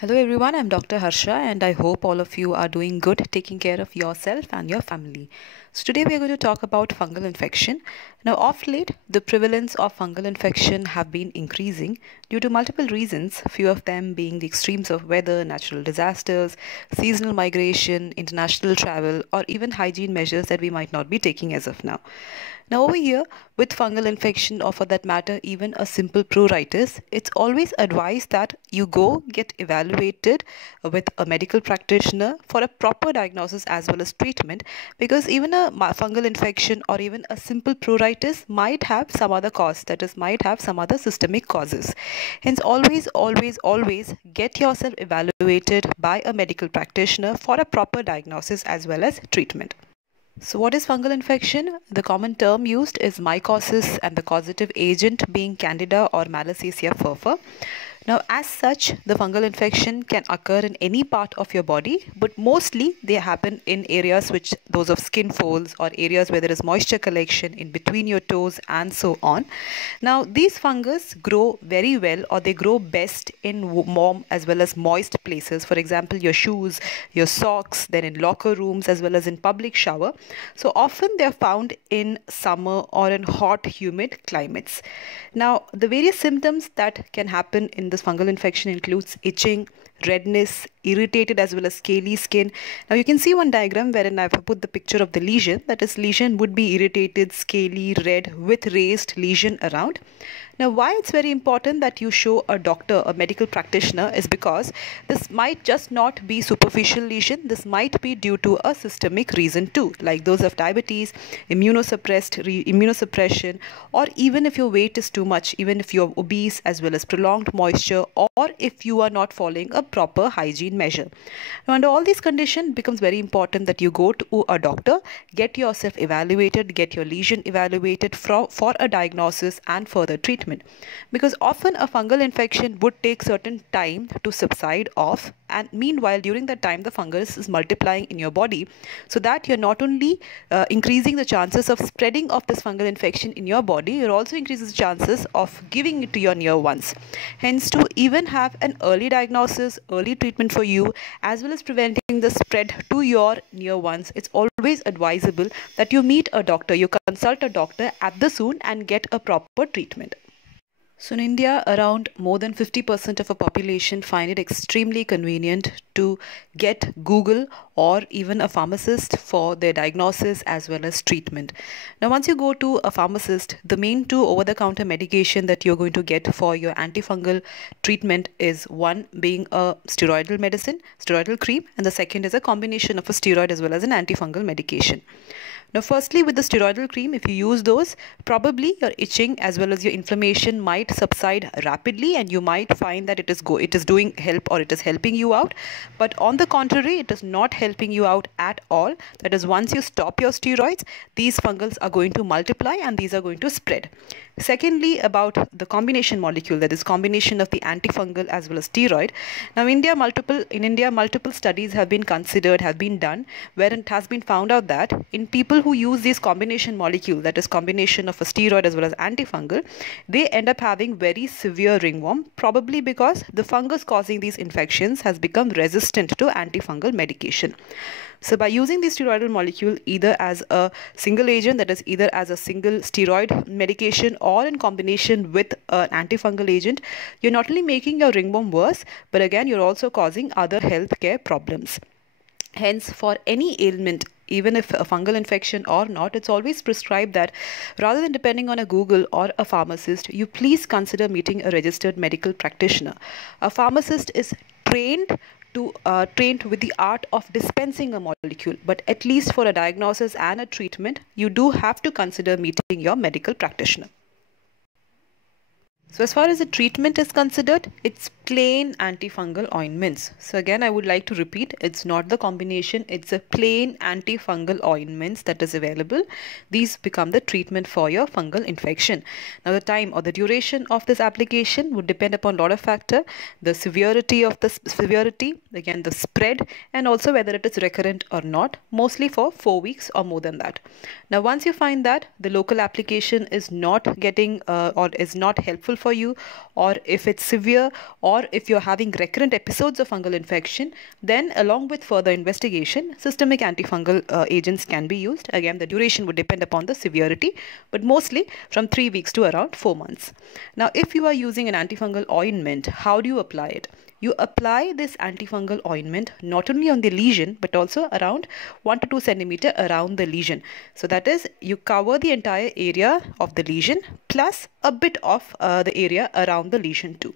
Hello everyone, I'm Dr. Harsha and I hope all of you are doing good taking care of yourself and your family. So today we are going to talk about fungal infection. Now of late, the prevalence of fungal infection have been increasing due to multiple reasons, few of them being the extremes of weather, natural disasters, seasonal migration, international travel, or even hygiene measures that we might not be taking as of now. Now over here, with fungal infection or for that matter even a simple pruritus, it's always advised that you go get evaluated with a medical practitioner for a proper diagnosis as well as treatment, because even a fungal infection or even a simple pruritus might have some other cause, that is might have some other systemic causes. Hence always get yourself evaluated by a medical practitioner for a proper diagnosis as well as treatment. So what is fungal infection? The common term used is mycosis and the causative agent being Candida or Malassezia furfur. Now, as such, the fungal infection can occur in any part of your body, but mostly they happen in areas which those of skin folds or areas where there is moisture collection in between your toes and so on. Now, these fungus grow very well or they grow best in warm as well as moist places. For example, your shoes, your socks, then in locker rooms as well as in public shower. So often they are found in summer or in hot, humid climates. Now, the various symptoms that can happen in this fungal infection includes itching, redness, irritated as well as scaly skin. Now you can see one diagram wherein I've put the picture of the lesion. That is, lesion would be irritated, scaly, red with raised lesion around. Now why it's very important that you show a doctor, a medical practitioner, is because this might just not be superficial lesion. This might be due to a systemic reason too, like those of diabetes, immunosuppression, or even if your weight is too much, even if you're obese as well as prolonged moisture, or if you are not following a proper hygiene measure. Now under all these conditions, it becomes very important that you go to a doctor, get yourself evaluated, get your lesion evaluated for a diagnosis and further treatment. Because often a fungal infection would take certain time to subside off, and meanwhile during that time the fungus is multiplying in your body, so that you're not only increasing the chances of spreading of this fungal infection in your body, you're also increasing the chances of giving it to your near ones. Hence, to even have an early diagnosis, early treatment for you, as well as preventing the spread to your near ones, it's always advisable that you meet a doctor, you consult a doctor at the soon and get a proper treatment. So in India, around more than 50% of a population find it extremely convenient to get Google or even a pharmacist for their diagnosis as well as treatment. Now, once you go to a pharmacist, the main two over-the-counter medication that you're going to get for your antifungal treatment is one being a steroidal medicine, steroidal cream, and the second is a combination of a steroid as well as an antifungal medication. Now, firstly, with the steroidal cream, if you use those, probably your itching as well as your inflammation might subside rapidly, and you might find that it is doing help or it is helping you out. But on the contrary, it is not helping you out at all. That is, once you stop your steroids, these fungals are going to multiply and these are going to spread. Secondly, about the combination molecule, that is combination of the antifungal as well as steroid. Now, in India, multiple studies have been done, where it has been found out that in people who use this combination molecule, that is combination of a steroid as well as antifungal, they end up having very severe ringworm, probably because the fungus causing these infections has become resistant to antifungal medication. So by using the steroidal molecule either as a single agent, that is either as a single steroid medication or in combination with an antifungal agent, you're not only making your ringworm worse, but again you're also causing other healthcare problems. Hence, for any ailment, even if a fungal infection or not, it's always prescribed that rather than depending on a Google or a pharmacist, you please consider meeting a registered medical practitioner. A pharmacist is trained with the art of dispensing a molecule, but at least for a diagnosis and a treatment, you do have to consider meeting your medical practitioner. So as far as the treatment is considered, it's plain antifungal ointments. So again, I would like to repeat, it's not the combination, it's a plain antifungal ointments that is available. These become the treatment for your fungal infection. Now the time or the duration of this application would depend upon a lot of factors, the severity, again the spread, and also whether it is recurrent or not, mostly for 4 weeks or more than that. Now once you find that the local application is not getting or is not helpful for you, or if it's severe, or if you're having recurrent episodes of fungal infection, then along with further investigation, systemic antifungal agents can be used. Again, the duration would depend upon the severity, but mostly from 3 weeks to around 4 months. Now, if you are using an antifungal ointment, how do you apply it? You apply this antifungal ointment not only on the lesion but also around 1 to 2 centimeter around the lesion. So that is, you cover the entire area of the lesion plus a bit of the area around the lesion too.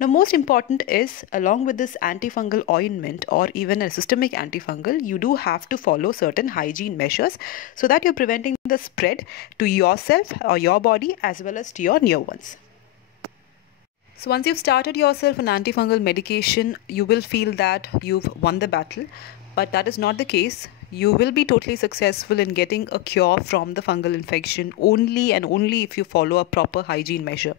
Now, most important is, along with this antifungal ointment or even a systemic antifungal, you do have to follow certain hygiene measures so that you're preventing the spread to yourself or your body as well as to your near ones. So once you've started yourself an antifungal medication, you will feel that you've won the battle, but that is not the case. You will be totally successful in getting a cure from the fungal infection only and only if you follow a proper hygiene measure.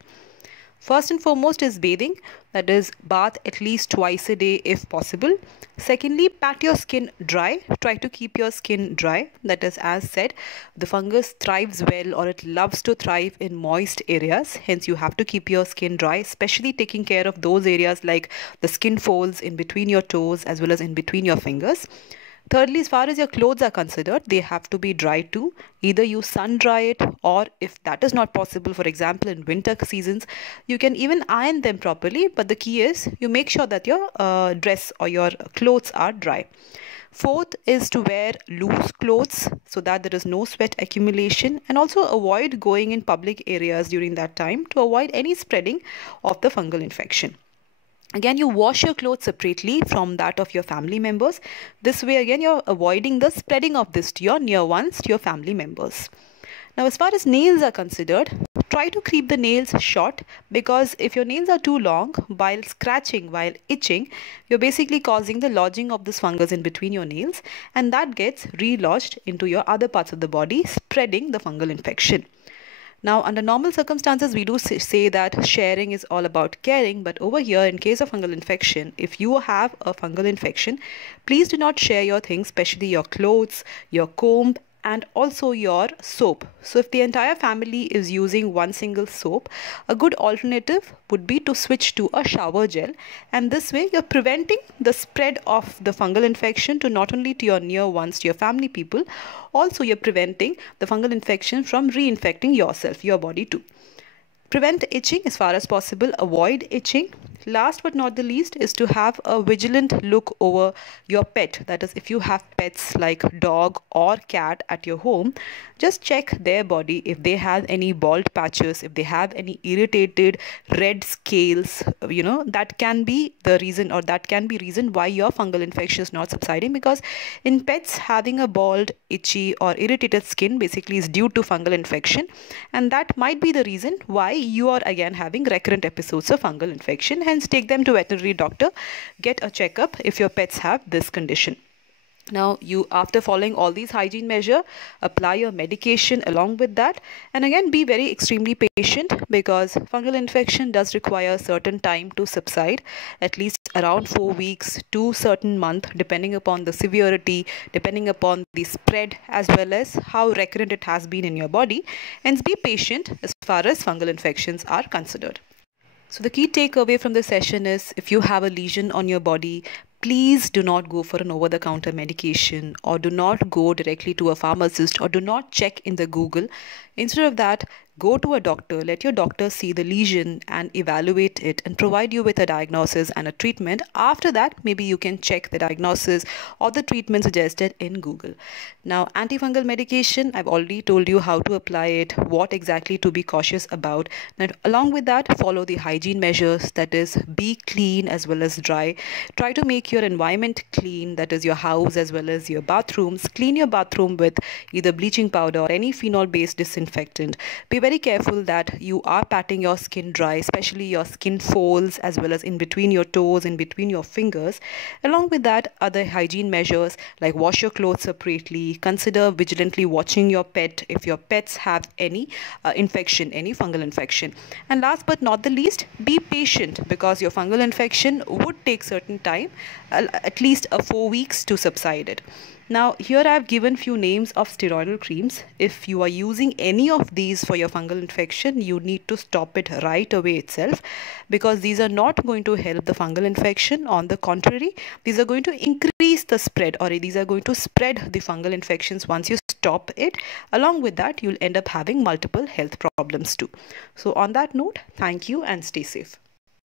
First and foremost is bathing, that is, bath at least twice a day if possible. Secondly, pat your skin dry. Try to keep your skin dry. That is, as said, the fungus thrives well, or it loves to thrive in moist areas. Hence, you have to keep your skin dry, especially taking care of those areas like the skin folds in between your toes as well as in between your fingers. Thirdly, as far as your clothes are considered, they have to be dry too. Either you sun dry it, or if that is not possible, for example, in winter seasons, you can even iron them properly. But the key is you make sure that your dress or your clothes are dry. Fourth is to wear loose clothes so that there is no sweat accumulation, and also avoid going in public areas during that time to avoid any spreading of the fungal infection. Again, you wash your clothes separately from that of your family members. This way, again, you're avoiding the spreading of this to your near ones, to your family members. Now, as far as nails are considered, try to keep the nails short, because if your nails are too long, while scratching, while itching, you're basically causing the lodging of this fungus in between your nails, and that gets re-lodged into your other parts of the body, spreading the fungal infection. Now, under normal circumstances, we do say that sharing is all about caring, but over here, in case of fungal infection, if you have a fungal infection, please do not share your things, especially your clothes, your comb, and also your soap. So if the entire family is using one single soap, a good alternative would be to switch to a shower gel, and this way you're preventing the spread of the fungal infection to not only to your near ones, to your family people, also you're preventing the fungal infection from reinfecting yourself, your body too. Prevent itching as far as possible, avoid itching. Last but not the least is to have a vigilant look over your pet. That is, if you have pets like dog or cat at your home, just check their body if they have any bald patches, if they have any irritated red scales. That can be the reason, or that can be reason why your fungal infection is not subsiding, because in pets, having a bald, itchy or irritated skin basically is due to fungal infection, and that might be the reason why you are again having recurrent episodes of fungal infection. Hence, take them to veterinary doctor, get a checkup if your pets have this condition. Now, you, after following all these hygiene measures, apply your medication along with that, and again be very extremely patient, because fungal infection does require a certain time to subside, at least around 4 weeks to certain month, depending upon the severity, depending upon the spread, as well as how recurrent it has been in your body. Hence, be patient as far as fungal infections are considered. So the key takeaway from this session is, if you have a lesion on your body, please do not go for an over-the-counter medication, or do not go directly to a pharmacist, or do not check in the Google. Instead of that, go to a doctor, let your doctor see the lesion and evaluate it and provide you with a diagnosis and a treatment. After that, maybe you can check the diagnosis or the treatment suggested in Google. Now, antifungal medication, I've already told you how to apply it, what exactly to be cautious about. Now, along with that, follow the hygiene measures, that is, be clean as well as dry. Try to make your environment clean, that is your house as well as your bathrooms. Clean your bathroom with either bleaching powder or any phenol-based disinfectant. Be very careful that you are patting your skin dry, especially your skin folds as well as in between your toes, in between your fingers. Along with that, other hygiene measures like wash your clothes separately. Consider vigilantly watching your pet if your pets have any infection, any fungal infection. And last but not the least, be patient, because your fungal infection would take certain time, at least 4 weeks to subside it. Now here I have given few names of steroidal creams. If you are using any of these for your fungal infection, you need to stop it right away itself, because these are not going to help the fungal infection. On the contrary, these are going to increase the spread, or these are going to spread the fungal infections once you stop it. Along with that, you'll end up having multiple health problems too. So on that note, thank you and stay safe.